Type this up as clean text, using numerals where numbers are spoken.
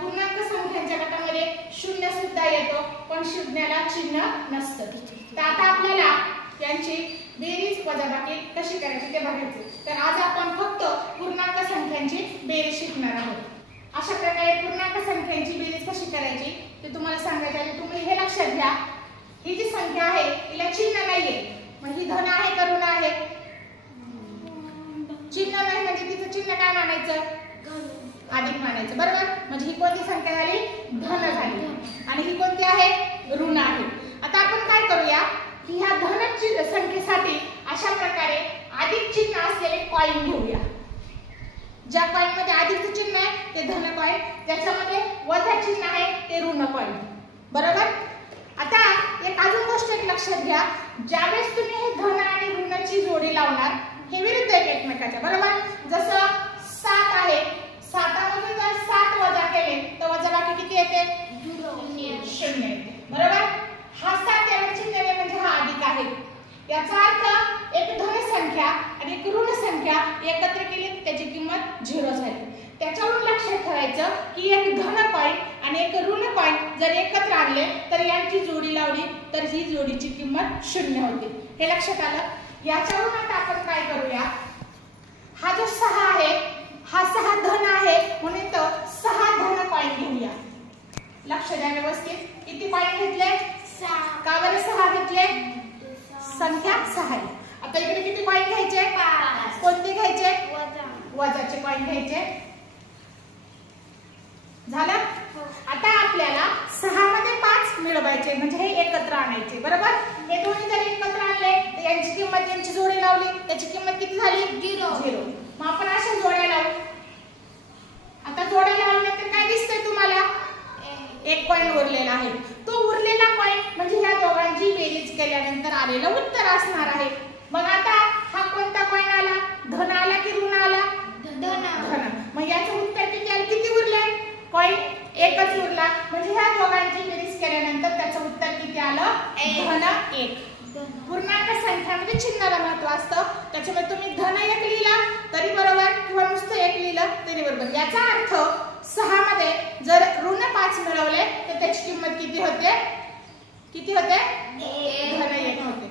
पूर्णांक संख्यांच्या गटामध्ये शून्य सुद्धा येतो, पण शून्याला चिन्ह नसतं. तर आता आपल्याला यांची बेरीज वजाबाकी कशी करायची ते बघायचं. तर आज आपण फक्त पूर्णांक संख्यांची बेरीज शिकणार आहोत. अशा प्रकारे पूर्णांक संख्यांची बेरीज कशी करायची ते तुम्हाला सांगायचं आहे. तुम्ही हे लक्षात घ्या, ही जी संख्या आहे तिला चिन्ह नाहीये, मग ही धन आहे का ऋण आहे? चिन्ह नाही म्हणजे तिचं चिन्ह काय मानायचं? अधिक मानायचं, बरोबर. म्हणजे ही कोणती संख्या झाली? धन झाली. आणि ही कोणती आहे? ऋण आहे. आता आपण काय करूया की ह्या धन संख्येसाठी अशा प्रकारे अधिक चिन्ह असलेले कॉइन घेऊया. ज्या कॉइन मध्ये अधिकचं चिन्ह आहे ते धन कॉइन, ज्याच्यामध्ये वजा चिन्ह आहे ते ऋण कॉइन, बरोबर. आता एक अजून गोष्ट एक लक्षात घ्या, ज्यावेळेस तुम्ही हे धन आणि ऋणाची जोडी लावणार हे विरुद्ध आहेत एकमेकाच्या, बरोबर. जसं 7 आहे, 7 मधून जर 7 वजा केले तर वजाबाकी किती येते? 0 येते, बरोबर. हा 7 याला चिन्ह आहे म्हणजे हा अधिक आहे. याचा अर्थ एक धन संख्या आणि एक ऋण संख्या एकत्र केली त्याची किंमत 0 झाली. त्याच्यावरून लक्षात ठेवायचं की एक धन कॉइन आणि एक ऋण कॉइन जर एकत्र आणले तर यांची जोडी लावली तर ही जोडीची किंमत 0 होते. हे लक्षात आलं. याच्यावरून आता आपण काय करूया, हा जो 6 आहे हा 6 धन आहे म्हणून तो 6 धन कॉइन घेऊया. लक्ष द्या व्यवस्थित. किती कॉइन घेतले? 6. का बरं 6 घेतले? संख्या 6 आहे. आता इकडे किती कॉइन घ्यायचे? 5. कोणते घ्यायचे? वजाचे कॉइन घ्यायचे. झालं. आता आपल्याला 6 मध्ये 5 मिळवायचे म्हणजे हे एकत्र आणायचे, बरोबर. हे दोन्ही जर एकत्र आणले तर यांची किंमत, यांची जोडी लावली त्याची किंमत किती झाली? 0. मग आपण अशा जोड्या लावू. आता जोड्या लावल्यानंतर काय दिसतंय तुम्हाला? एक कॉइन उरलेला आहे. तो उरलेला कॉइन म्हणजे ह्या दोघांची बेरीज केल्यानंतर आलेलं उत्तर असणार आहे. मग आता हा कोणता कॉइन आला? धन आला की ऋण आला? धन. मग याचं उत्तर किती आलं? किती उरले? कॉइन एकच उरला म्हणजे ह्या दोघांची बेरीज केल्यानंतर त्याचं उत्तर किती आलं? धन 1. पूर्णांक संख्यामध्ये चिन्हाला महत्व असतं, त्याच्यामुळे तुम्ही धन 1 लिहिला तरी बरोबर किंवा नुसतं 1 लिहिलं तरी बरोबर. याचा अर्थ 6 मध्ये जर ऋण 5 मिळवले तर त्याची किंमत किती होते? किती होते? धन 1 होते.